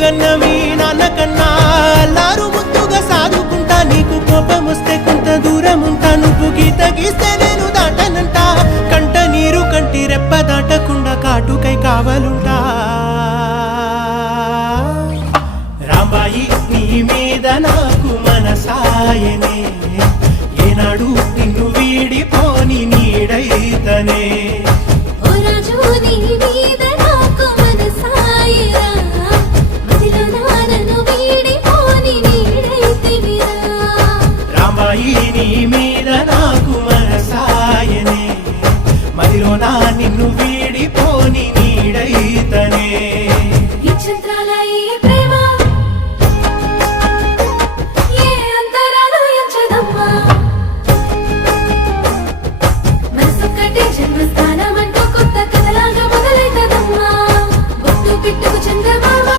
గన్న మీ నాన్నకన్నా అల్లారు ముద్దుగా సాదుకుంటా నీకు కోపం వస్తే కొంత దూరం ఉంటా నువ్వు గీత గీస్తే నేను దాటనంటా కంట నీరు కంటి రెప్ప దాటకుండా కాటుకై కావలుంటా రాంబాయి నీ మీద నాకు మనసాయనే